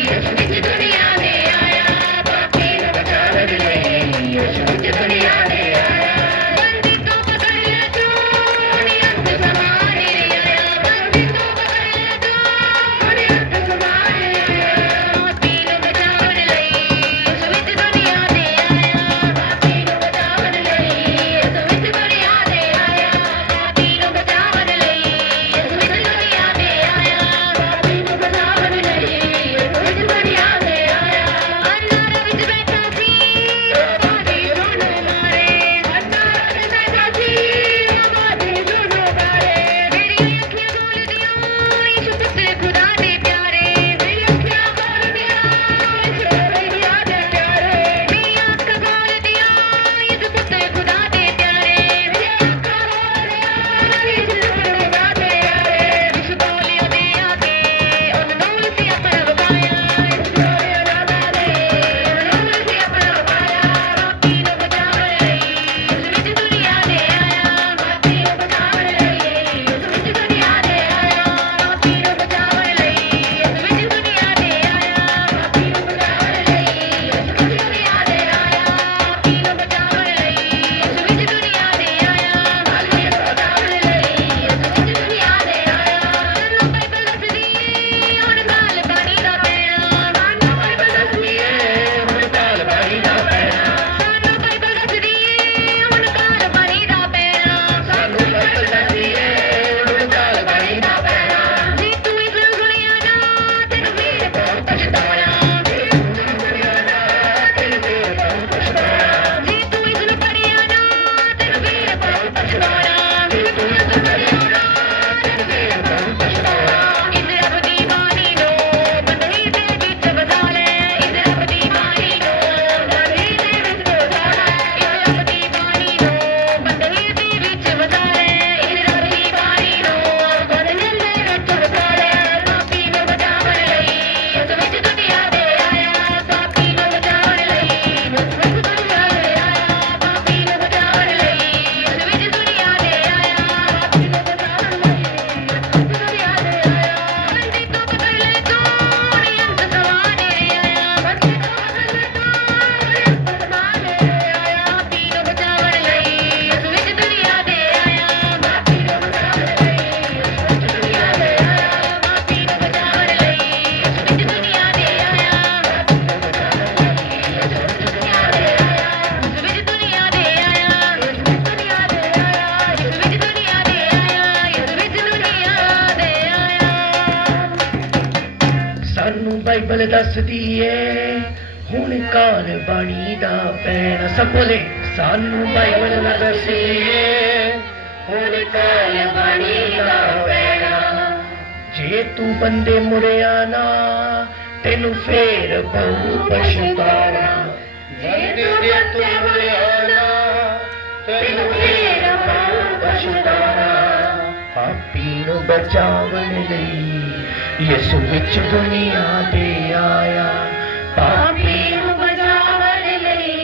ਯਿਸੂ ਵਿੱਚ ਦੁਨੀਆ ਦੇ ਆਇਆ, ਪਾਪੀ ਨੂੰ ਬਚਾਉਣ ਲਈ ਯਿਸੂ ਵਿੱਚ ਦੁਨੀਆ ਦੇ ਆਇਆ, ਬੰਦੀ ਤੋਂ ਬਗੈਰ ਤੂੰ ਨਿਹੱਥ ਸਮਾਨ ਆਇਆ, ਬੰਦੀ ਤੋਂ ਬਗੈਰ ਤੂੰ ਨਿਹੱਥ ਸਮਾਨ ਆਇਆ, ਪਾਪੀ ਨੂੰ ਬਚਾਉਣ ਲਈ ਯਿਸੂ ਵਿੱਚ ਦੁਨੀਆ ਦੇ ਆਇਆ, ਪਾਪੀ ਨੂੰ ਬਚਾਉਣ ਲਈ ਯਿਸੂ ਵਿੱਚ ਦੁਨੀਆ ਦੇ बाइबल दस दिए हुण कार बाणी दा पैना। सब बोले सानू बाइबल दस दिए हुण कार बाणी दा पैना। जे तू बंदे मुड़िया ना तेनू फेर बहु पछताना। जे तू मुड़िया ना तेनू फेर बहु पछताना। पापी नू बचावन लई यसु विच दुनिया दे आया। पापी नू बचावन लई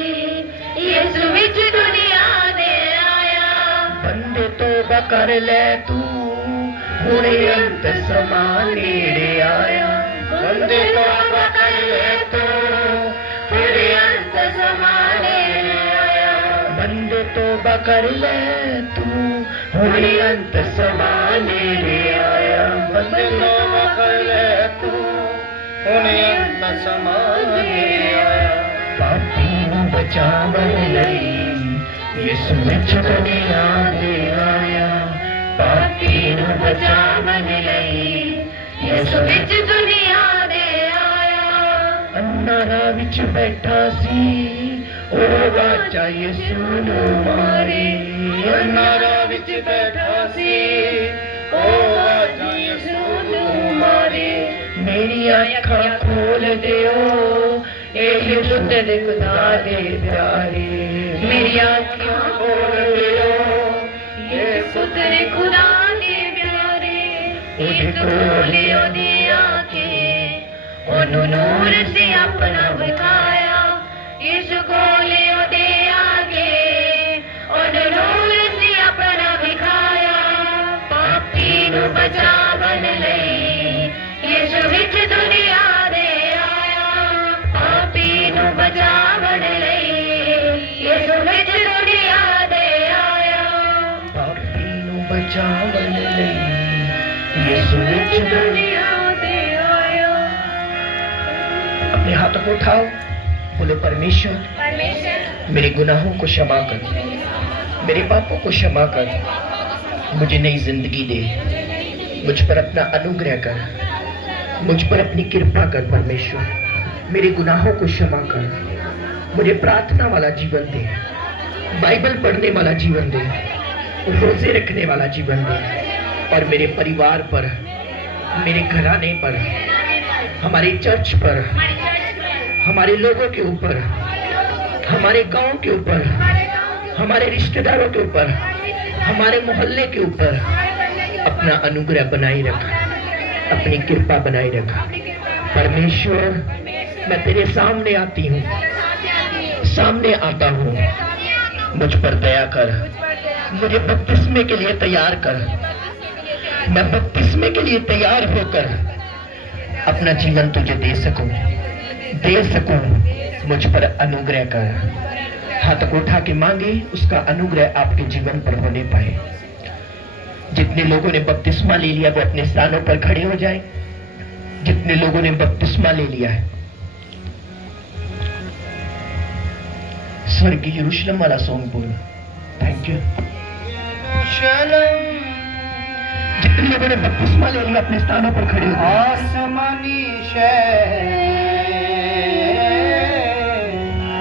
यसु विच दुनिया दे आया। बंदे तौबा कर ले तू हुणे अंत समा नेड़े आया। बंदे तौबा कर ले तू हुणे अंत समा नेड़े आया। बंदे तौबा कर ले तू हुणे अंत समा नेड़े आया। बंदे तौबा कर ले तू हुणे अंत समा नेड़े आया। पापी नू बचावन लई यसु विच दुनिया दे आया। पापी नू बचावन लई यसु विच दुनिया दे आया। अन्नारा विच बैठा सी ओ वाचा यसु नू मारे। अन्नारा विच बैठा सी ओ वाचा यसु नू मारे। मेरी अखां खोल दियो ए युद्ध दे खुदा दे प्यारे। मेरी अखां खोल दियो ये पुत्र खुदा दे प्यारे। ओदे कोल ओदी आके ओनू नूर से अपना विखाया। यीशु कोल ओदे आके ओनू नूर से अपना विखाया। पापी नू बचावन लई यीशु विच दुनिया दे आया। पापी नू बचावन लई यीशु विच दुनिया दे आया। पापी नू बचावन लई यीशु विच दुनिया दे आया। अपने हाथों को उठाओ, बोले परमेश्वर मेरे गुनाहों को क्षमा कर, मेरे पापों को क्षमा कर, मुझे नई जिंदगी दे, मुझ पर अपना अनुग्रह कर, मुझ पर अपनी कृपा कर। परमेश्वर मेरे गुनाहों को क्षमा कर, मुझे प्रार्थना वाला जीवन दे, बाइबल पढ़ने वाला जीवन दे, रोजे रखने वाला जीवन दे। और मेरे परिवार पर, मेरे घराने पर, हमारे चर्च पर, हमारे लोगों के ऊपर, हमारे गांव के ऊपर, हमारे रिश्तेदारों के ऊपर, हमारे मोहल्ले के ऊपर अपना अनुग्रह बनाए रख, अपनी कृपा बनाए रख। परमेश्वर मैं तेरे सामने आती हूँ, सामने आता हूँ, मुझ पर दया कर, मुझे बपतिस्मे के लिए तैयार कर। मैं बपतिस्मे के लिए तैयार होकर अपना जीवन तुझे दे सकूं, मुझ पर अनुग्रह कर। हाथ को उठा के मांगे, उसका अनुग्रह आपके जीवन पर होने पाए। जितने लोगों ने बपतिस्मा ले लिया वो अपने स्थानों पर खड़े हो जाए। जितने लोगों ने बपतिस्मा ले लिया है, स्वर्गीय यरूशलेम वाला सॉन्ग बोल। Thank you. जितने लोगों ने बपतिस्मा ले लिया अपने स्थानों पर खड़े हो जाए। आसमानी शहर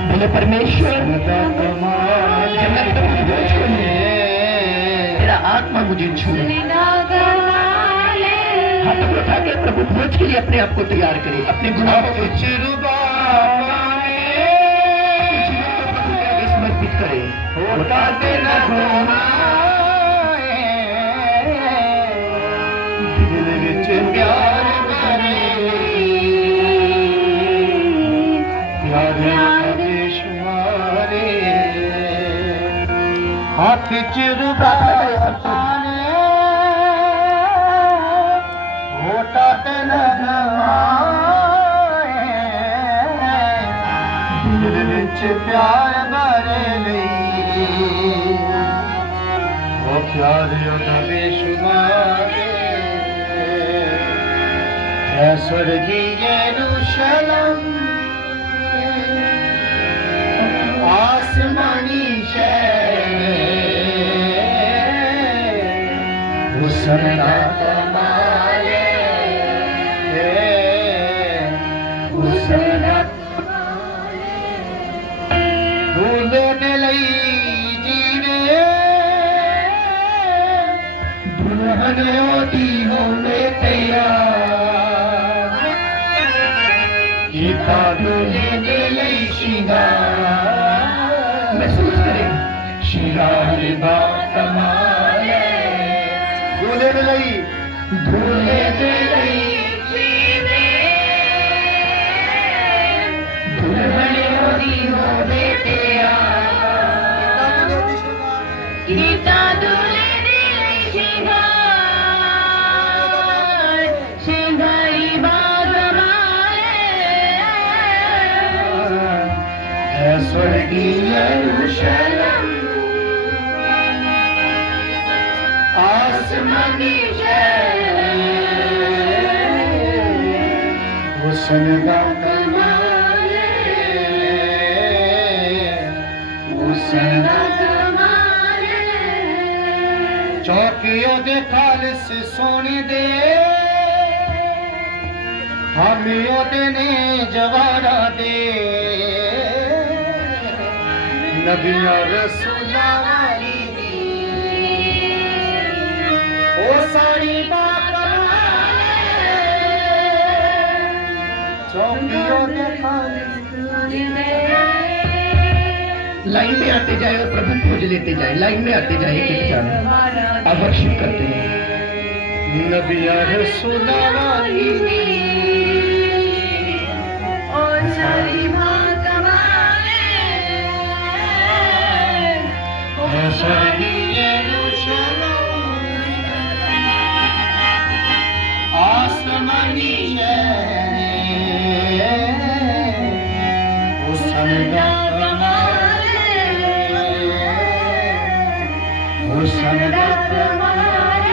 बोले परमेश्वर जब मैं प्रभु को छूऊं, तेरा आत्मा मुझे छू। हाथ उठा के प्रभु भोज के लिए अपने आप को तैयार करे, अपने गुनाहों को समर्पित करे। दिल विच प्यार करे, प्यारे बेशुमारे हाथ च रुबाने होटा ते लगवाए। दिल विच प्यार भरे लई ओ प्यारे बेशुमारे। है स्वर्गीय यरूशलेम आसमानी शहर, हुस्न दा कमाल है, उसना दूल्हे दे लई जीवे दुल्हन ओदी होवे तैयार कीता दूल्हे दे लई श्रृंगार महसूस करें श्रृंगार दा कमाल दूल्हे दे लई दूल्हे दे लई दुल्हन ओदी होवे तैयार गीता दूल्हे दे लई श्रृंगार श्रृंगारी है स्वर्गीय यरूशलेम आसमानी शहर हुस्न दा कमाल हुस्न दा चौकियों दे खालिस सोने दे हमियों दे ने जवारा दे नबियां रसूलां वाली दी ओ सारी बाकमाल चौकियों दे खालिस लाइन में आते जाए और प्रभु खोज लेते जाए लाइन में आते जाए एक जाने अब वर्शिप करते हैं नबियां रसूलां वाली दी स्वर्गीय यरूशलेम आसमानी शहर हुस्न दा कमाल हुस्न दा कमाल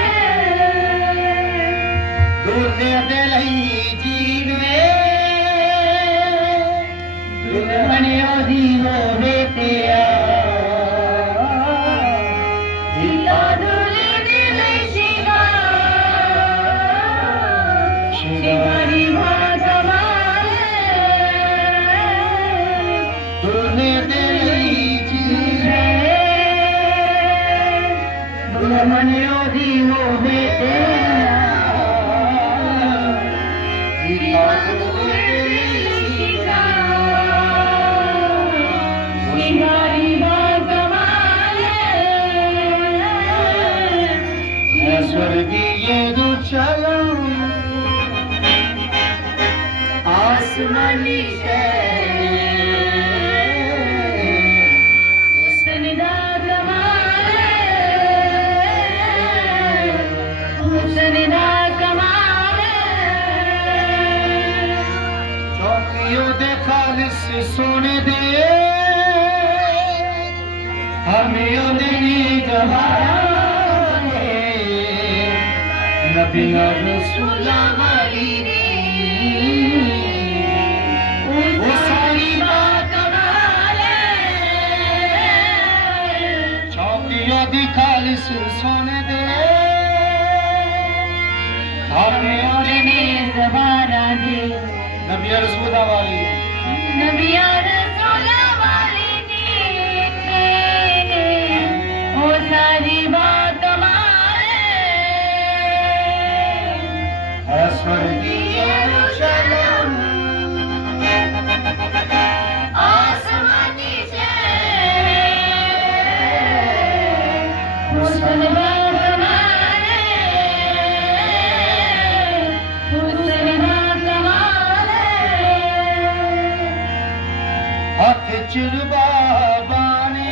दूल्हे दे लई जीवे दुल्हन ओदी होवे तैयार स्वर्गीय यरूशलेम आसमानी चौकियों दे खालिस सोने दे हमियों दे नी जवारा नबियां रसूलां वाली दी वो सारी बाकमाल चौकियों दी खालिस सोने दे हमियों दे नी जवारा दे नबियां रसूलां वाली ओ सारी बात स्वर्गीय यरूशलेम आसमानी शहर हुस्न दा कमाल हुस्न दा कमाल हथ चुरबाबा ने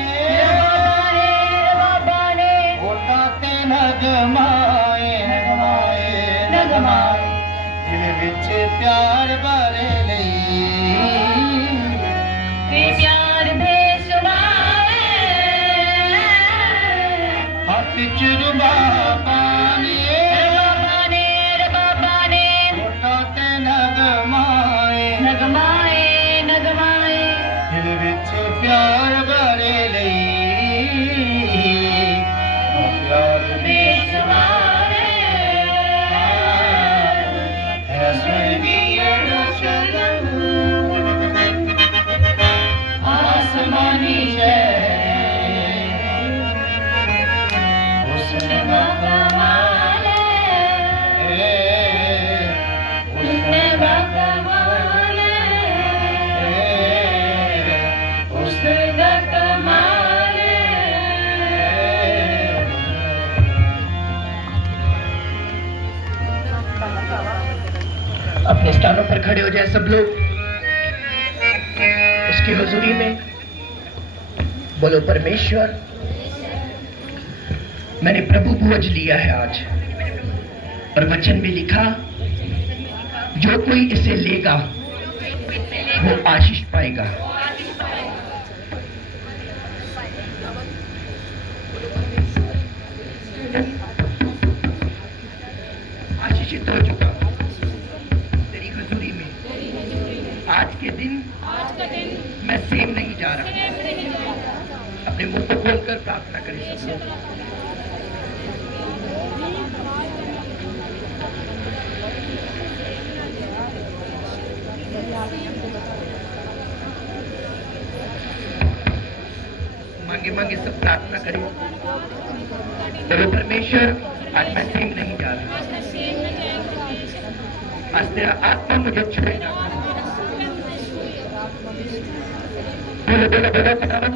होठा ते नगमाए नगमाए दिल विच प्यार भरे लई प्यार बेशुमार हथ चुरबाबा ने बाबा ने होठा ते नगमाए नगमाए नगमाए दिल विच प्यार भरे लई प्यार बेशुमार है स्वर्गीय पर खड़े हो जाए सब लोग उसकी हुजूरी में। बोलो परमेश्वर, मैंने प्रभु भोज लिया है आज, और वचन में लिखा जो कोई इसे लेगा वो आशीष पाएगा। आशीषित हो चुका तेरी हुजूरी में। आज के दिन मैं सेम नहीं जा रहा। अपने मुंह को खोलकर प्रार्थना करें सब लोग। मांगे मांगे सब प्रार्थना करें। बोलो परमेश्वर, आज मैं सेम नहीं जा रहा। आज तेरा आत्मा मुझे छुएगा। बोलो बोलो बोलो खुदावन।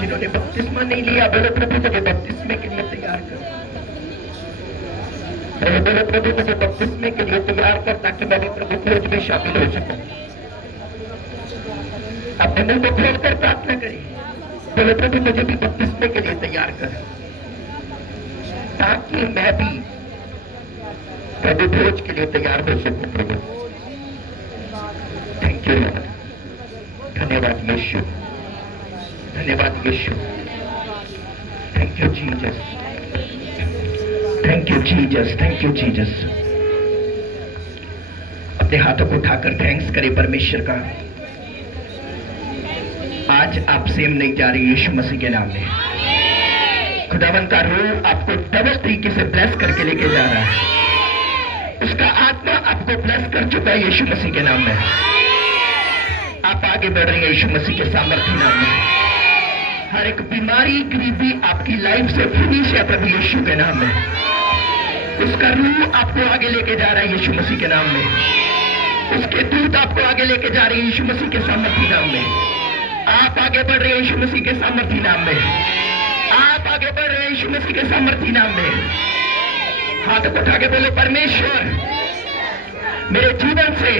जिन्होंने बपतिस्मा नहीं लिया, बोलो प्रभु मुझे बपतिस्मे के लिए तैयार कर। बोलो बोलो प्रभु मुझे बपतिस्मे के लिए तैयार कर, ताकि मैं भी प्रभु भोज में शामिल हो सकूं। अपने मुंह को खोलकर प्रार्थना करें। बोलो प्रभु मुझे भी बपतिस्मे के लिए तैयार कर, ताकि मैं भी प्रभु भोज के लिए तैयार हो सकूं। प्रभु थैंक यू लॉर्ड। धन्यवाद यीशु, धन्यवाद यीशु। Thank you Jesus, thank you Jesus, thank you Jesus. अपने हाथों को उठाकर थैंक्स करें परमेश्वर का। आज आप सेम नहीं जा रही यीशु मसीह के नाम में। खुदावन का रूह आपको डबल तरीके से ब्लेस करके लेके जा रहा है। उसका आत्मा आपको ब्लेस कर चुका है यीशु मसीह के नाम में। आप आगे बढ़ रही हैं यीशु मसीह के सामर्थ्य नाम में। हर एक बीमारी गरीबी आपकी लाइफ से फिनिश है प्रभु यीशु के नाम में। उसका रूह आपको आगे लेके जा रहा है यीशु मसीह के नाम में। उसके दूत आपको आगे लेके जा रहे हैं यीशु मसीह के सामर्थ्य नाम में। आप आगे बढ़ रहे हैं यीशु मसीह के सामर्थ्य नाम में। आप आगे बढ़ रहे हैं यीशु मसीह के सामर्थ्य नाम में। हाथ उठा के बोलो परमेश्वर, मेरे जीवन से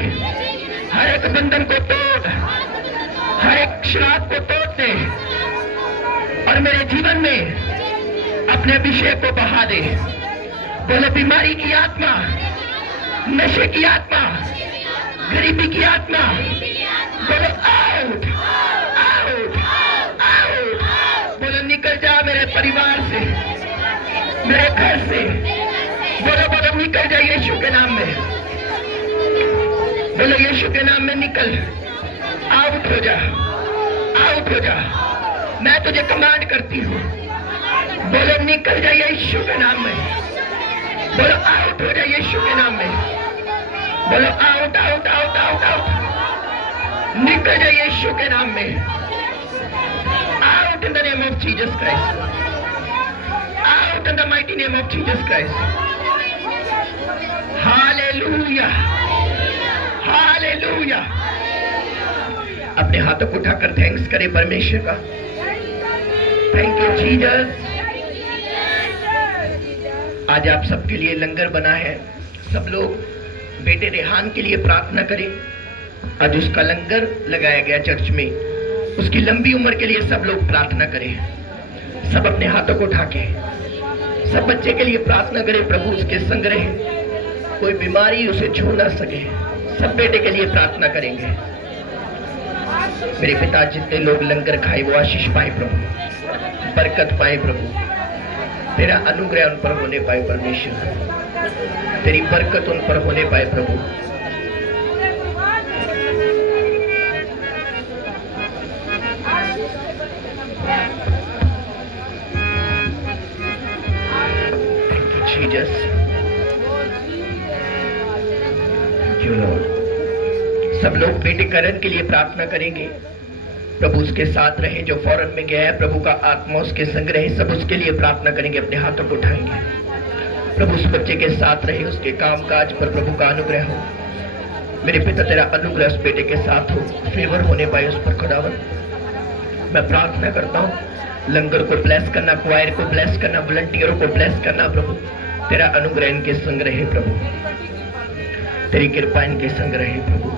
हर एक बंधन को तोड़, हर एक श्राप को तोड़ दे, और मेरे जीवन में अपने अभिषेक को बहा दे। बोलो बीमारी की आत्मा, नशे की आत्मा, गरीबी की आत्मा, बोलो आउट, आउट, आउट। बोलो निकल जा मेरे परिवार से, मेरे घर से। बोलो बोलो निकल जा यीशु के नाम में। बोलो यीशु के नाम में निकल, आउट हो जा, आउट हो जा। मैं तुझे कमांड करती हूँ। बोलो निकल जा यीशु के नाम में। बोलो आउट हो जा यीशु के नाम में। बोलो out, out, out, out, out. निकल जा यीशु के नाम में। Out in the name of Jesus Christ. Out in the mighty name of Jesus Christ. Hallelujah, hallelujah. अपने हाथों को उठाकर थैंक्स करें परमेश्वर का। Thank you Jesus. आज आप सबके लिए लंगर बना है। सब लोग बेटे रेहान के लिए प्रार्थना करें। आज उसका लंगर लगाया गया चर्च में। उसकी लंबी उम्र के लिए सब लोग प्रार्थना करें। सब अपने हाथों को उठा के सब बच्चे के लिए प्रार्थना करें। प्रभु उसके संग रहे, कोई बीमारी उसे छू ना सके। सब बेटे के लिए प्रार्थना करेंगे। मेरे पिता जितने लोग लंगर खाए वो आशीष पाए प्रभु, बरकत पाए प्रभु। तेरा अनुग्रह उन पर होने पाए परमेश्वर, तेरी बरकत उन पर होने पाए प्रभु। Thank you Jesus, thank you Lord. सब लोग बेटे करण के लिए प्रार्थना करेंगे। प्रभु उसके साथ रहे, जो फॉरेन में गया है, प्रभु का आत्मा उसके संग रहे। सब उसके लिए प्रार्थना करेंगे, अपने हाथों को उठाएंगे। प्रभु उस बच्चे के साथ रहे, उसके काम काज पर प्रभु का अनुग्रह हो। मेरे पिता तेरा अनुग्रह उस बेटे के साथ हो, फेवर होने पाए उस पर खुदावन। मैं प्रार्थना करता हूँ लंगर को ब्लेस करना, क्वायर को ब्लेस करना, वॉलंटियरों को ब्लेस करना प्रभु। तेरा अनुग्रह इनके संग रहे प्रभु, तेरी कृपा इनके संग रहे प्रभु।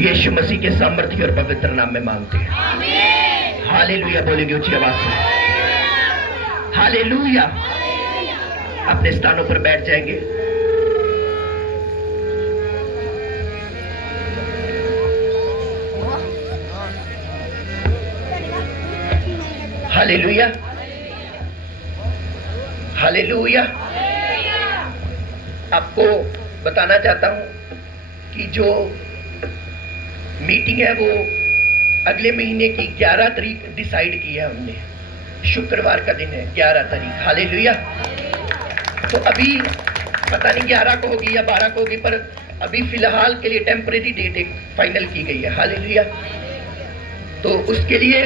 यीशु मसीह के सामर्थ्य और पवित्र नाम में मांगते हैं। हालेलुया बोलेंगे ऊंची आवाज से। हालेलुया। अपने स्थानों पर बैठ जाएंगे। Hallelujah, hallelujah. आपको बताना चाहता हूं कि जो मीटिंग है वो अगले महीने की 11 तारीख डिसाइड की है हमने। शुक्रवार का दिन है 11 तारीख। हालेलुया। तो अभी पता नहीं 11 को होगी या 12 को होगी, पर अभी फिलहाल के लिए टेम्परेरी डेट एक फाइनल की गई है। हालेलुया। तो उसके लिए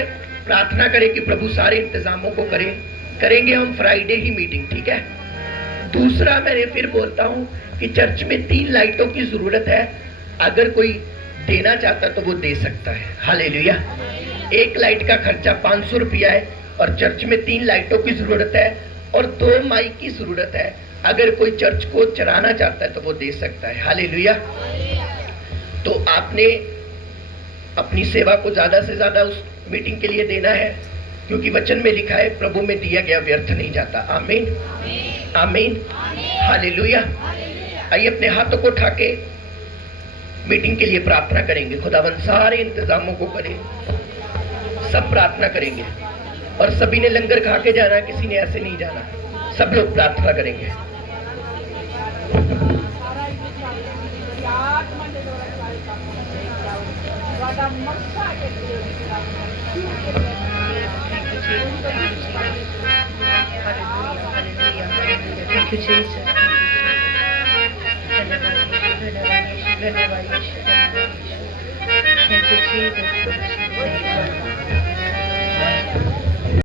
प्रार्थना करें कि प्रभु सारे इंतजामों को करेंगे हम फ्राइडे ही मीटिंग, ठीक है। दूसरा, मैंने फिर बोलता हूं कि चर्च में 3 लाइटों की जरूरत है। अगर कोई देना चाहता तो वो दे सकता है। हालेलुया। एक लाइट का खर्चा 500 रुपया है और चर्च में 3 लाइटों की जरूरत है और 2 माइक की जरूरत है। अगर कोई चर्च को चलाना चाहता है तो वो दे सकता है। हालेलुया। तो आपने अपनी सेवा को ज्यादा से ज्यादा उस मीटिंग के लिए देना है, क्योंकि वचन में लिखा है प्रभु में दिया गया व्यर्थ नहीं जाता। आमीन, आमीन, हालेलुया। आइए अपने हाथों को उठा के मीटिंग के लिए प्रार्थना करेंगे। खुदावन सारे इंतजामों को करे, सब प्रार्थना करेंगे और सभी ने लंगर खा के जाना, किसी ने ऐसे नहीं जाना। सब लोग प्रार्थना करेंगे। Thank you, Jesus. Thank you, Jesus.